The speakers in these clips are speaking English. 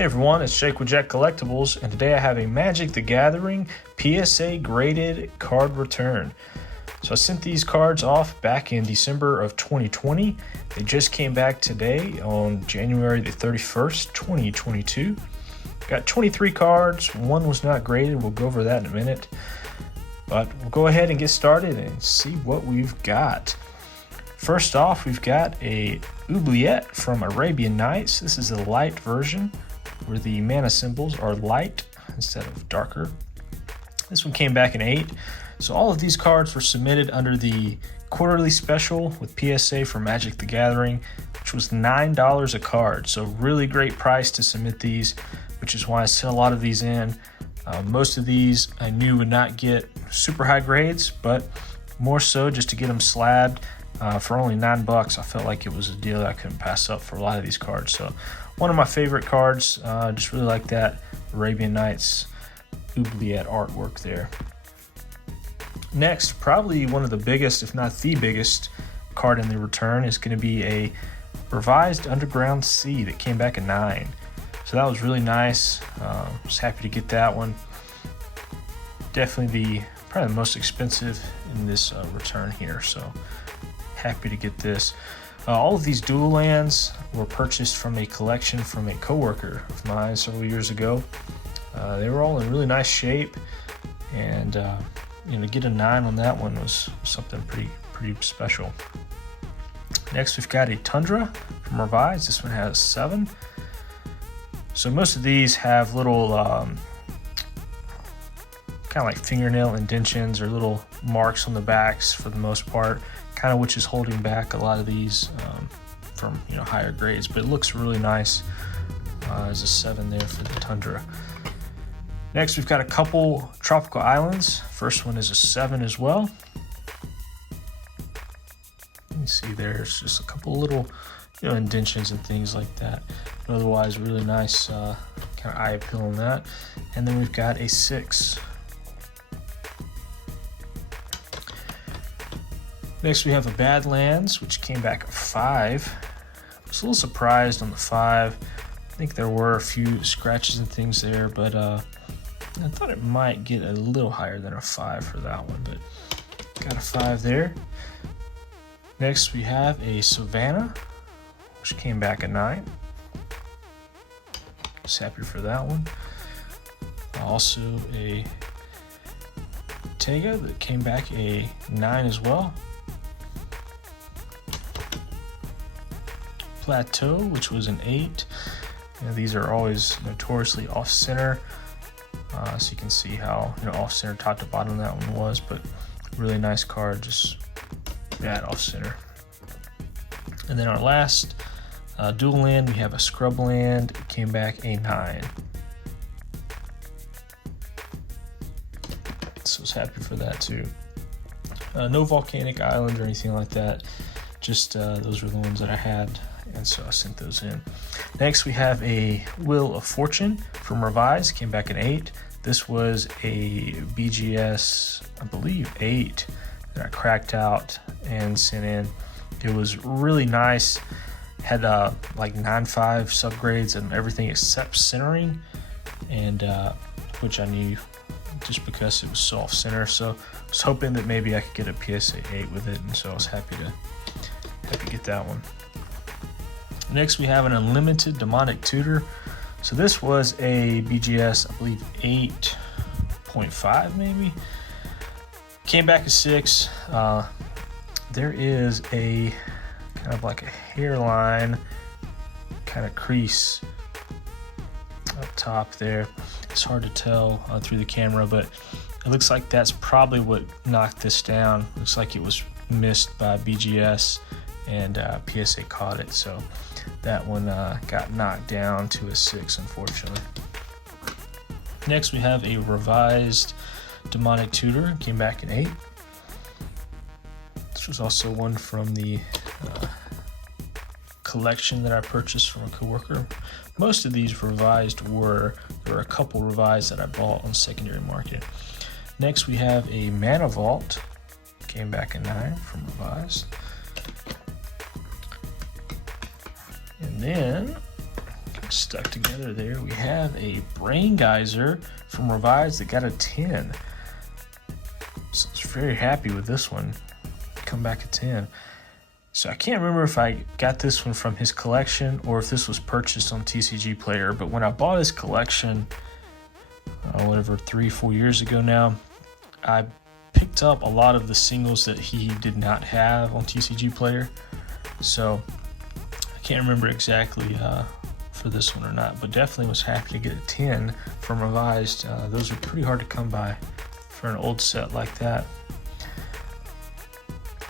Hey everyone, it's Jake with Jack Collectibles, and today I have a Magic the Gathering PSA graded card return. So I sent these cards off back in December of 2020. They just came back today on January the 31st, 2022. Got 23 cards, one was not graded, we'll go over that in a minute. But we'll go ahead and get started and see what we've got. First off, we've got a Ubuyet from Arabian Nights. This is a light version, where the mana symbols are light instead of darker. This one came back in 8. So all of these cards were submitted under the quarterly special with PSA for Magic the Gathering, which was $9 a card. So really great price to submit these, which is why I sent a lot of these in. Most of these I knew would not get super high grades, but more so just to get them slabbed for only $9. I felt like it was a deal that I couldn't pass up for a lot of these cards. So one of my favorite cards, just really like that Arabian Nights Ubuyet artwork there. Next, probably one of the biggest, if not the biggest card in the return is going to be a revised Underground Sea that came back at 9. So that was really nice. Was happy to get that one. Definitely probably the most expensive in this return here. So happy to get this. All of these dual lands were purchased from a collection from a coworker of mine several years ago. They were all in really nice shape, and to get a 9 on that one was something pretty special. Next, we've got a Tundra from Revised. This one has 7. So most of these have little kind of like fingernail indentions or little marks on the backs for the most part, kind of which is holding back a lot of these from higher grades, but it looks really nice. There's a 7 there for the Tundra. Next, we've got a couple Tropical Islands. First one is a 7 as well. You can see there's just a couple little indentions and things like that, but otherwise really nice kind of eye appeal on that. And then we've got a 6. Next, we have a Badlands, which came back at 5. I was a little surprised on the 5. I think there were a few scratches and things there, but I thought it might get a little higher than a 5 for that one, but got a 5 there. Next, we have a Savannah, which came back at 9. Just happy for that one. Also a Tega that came back a 9 as well. Plateau, which was an 8. These are always notoriously off-center, so you can see how off-center top to bottom that one was, but really nice card, just bad off-center. And then our last dual land, we have a Scrub Land. It came back a 9. So I was happy for that too. No Volcanic Island or anything like that, just those were the ones that I had, and so I sent those in. Next, we have a Wheel of Fortune from Revised, came back an 8. This was a BGS, I believe 8, that I cracked out and sent in. It was really nice. Had like 9.5 subgrades and everything except centering, and which I knew just because it was so off center. So I was hoping that maybe I could get a PSA 8 with it, and so I was happy to get that one. Next, we have an Unlimited Demonic Tutor. So this was a BGS, I believe 8.5 maybe. Came back a 6. There is a kind of like a hairline kind of crease up top there. It's hard to tell through the camera, but it looks like that's probably what knocked this down. Looks like it was missed by BGS, and PSA caught it, so that one got knocked down to a 6, unfortunately. Next, we have a Revised Demonic Tutor, came back an 8. This was also one from the collection that I purchased from a coworker. Most of these revised there were a couple revised that I bought on secondary market. Next, we have a Mana Vault, came back a 9 from Revised. And then stuck together there. We have a Brain Geyser from Revised that got a 10. So I was very happy with this one. Come back a 10. So I can't remember if I got this one from his collection or if this was purchased on TCGPlayer, but when I bought his collection, whatever, 3-4 years ago now, I picked up a lot of the singles that he did not have on TCGPlayer. So I can't remember exactly for this one or not, but definitely was happy to get a 10 from Revised. Those are pretty hard to come by for an old set like that.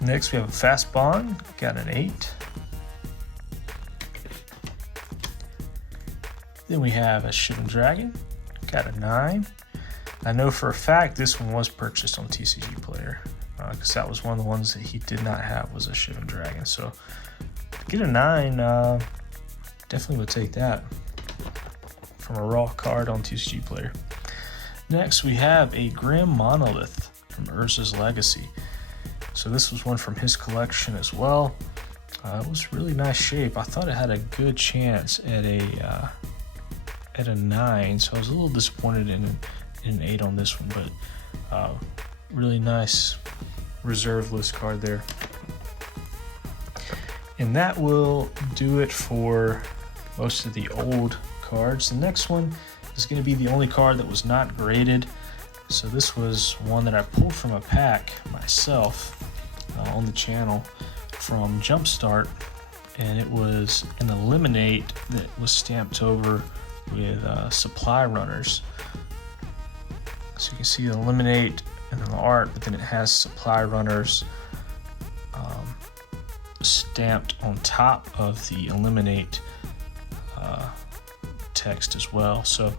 Next we have a Fast Bond, got an 8. Then we have a Shivan Dragon, got a 9. I know for a fact this one was purchased on TCGPlayer because that was one of the ones that he did not have, was a Shivan Dragon. So to get a 9, definitely would take that from a raw card on TCGPlayer. Next we have a Grim Monolith from Urza's Legacy. So this was one from his collection as well. It was really nice shape. I thought it had a good chance at a 9, so I was a little disappointed in an 8 on this one, but really nice reserve list card there. And that will do it for most of the old cards. The next one is going to be the only card that was not graded. So this was one that I pulled from a pack myself on the channel from Jumpstart, and it was an Eliminate that was stamped over with supply runners. So you can see the Eliminate in the art, but then it has supply runners stamped on top of the Eliminate text as well. So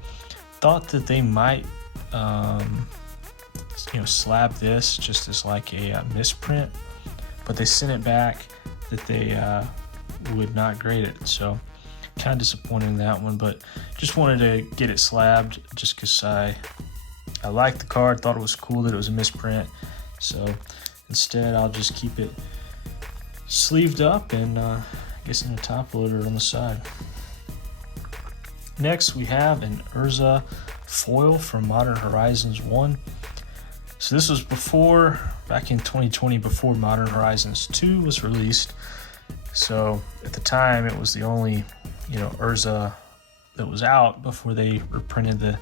thought that they might slab this just as like a misprint, but they sent it back that they would not grade it. So kind of disappointed in that one, but just wanted to get it slabbed just because I liked the card, thought it was cool that it was a misprint. So instead I'll just keep it sleeved up and I guess in a top loader on the side. Next we have an Urza foil from Modern Horizons 1. So this was back in 2020, before Modern Horizons 2 was released. So at the time it was the only Urza that was out before they reprinted the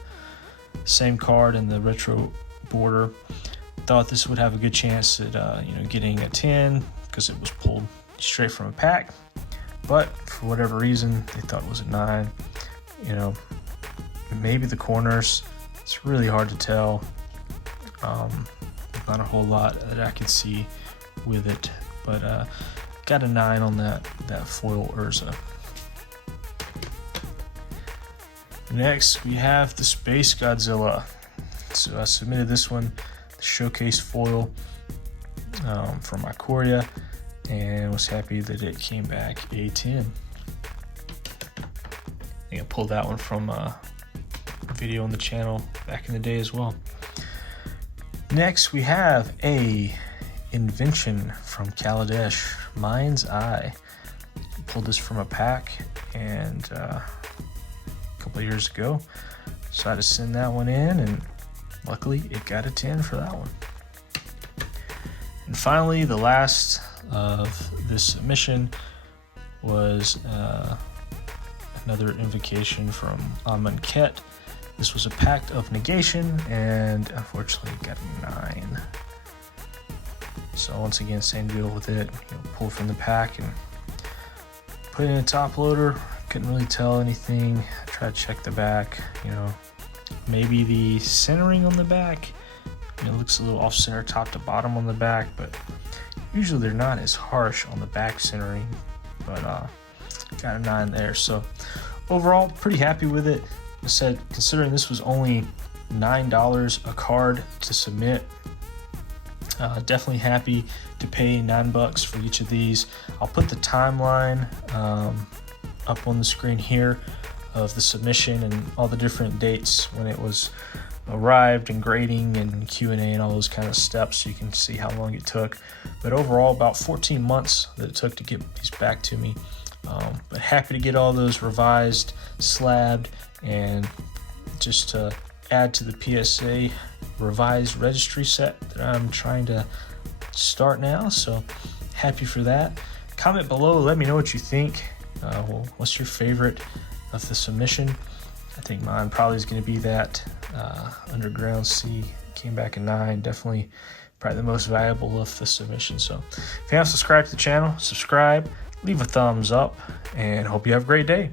same card in the retro border. Thought this would have a good chance at getting a 10 because it was pulled straight from a pack, but for whatever reason they thought it was a 9. Maybe the corners, it's really hard to tell. Not a whole lot that I could see with it, but got a 9 on that foil Urza. Next we have the Space Godzilla. So I submitted this one, the showcase foil from Ikoria, and was happy that it came back a 10. I think I pulled that one from a video on the channel back in the day as well. Next we have a invention from Kaladesh, Mind's Eye. Pulled this from a pack and a couple of years ago. Decided to send that one in, and luckily it got a 10 for that one. And finally, the last of this submission was another invocation from Amonkhet. This was a Pact of Negation, and unfortunately got a 9. So once again, same deal with it. Pull from the pack and put it in a top loader. Couldn't really tell anything. I tried to check the back. Maybe the centering on the back. It looks a little off center, top to bottom on the back, but usually they're not as harsh on the back centering. But got a 9 there. So overall, pretty happy with it. I said, considering this was only $9 a card to submit, definitely happy to pay $9 for each of these. I'll put the timeline up on the screen here of the submission and all the different dates when it was arrived and grading and Q&A and all those kind of steps, so you can see how long it took. But overall, about 14 months that it took to get these back to me. But happy to get all those revised, slabbed, and just to add to the PSA revised registry set that I'm trying to start now. So happy for that. Comment below, let me know what you think. What's your favorite of the submission? I think mine probably is going to be that Underground Sea, came back in 9. Definitely probably the most valuable of the submission. So if you haven't subscribed to the channel, subscribe, leave a thumbs up, and hope you have a great day.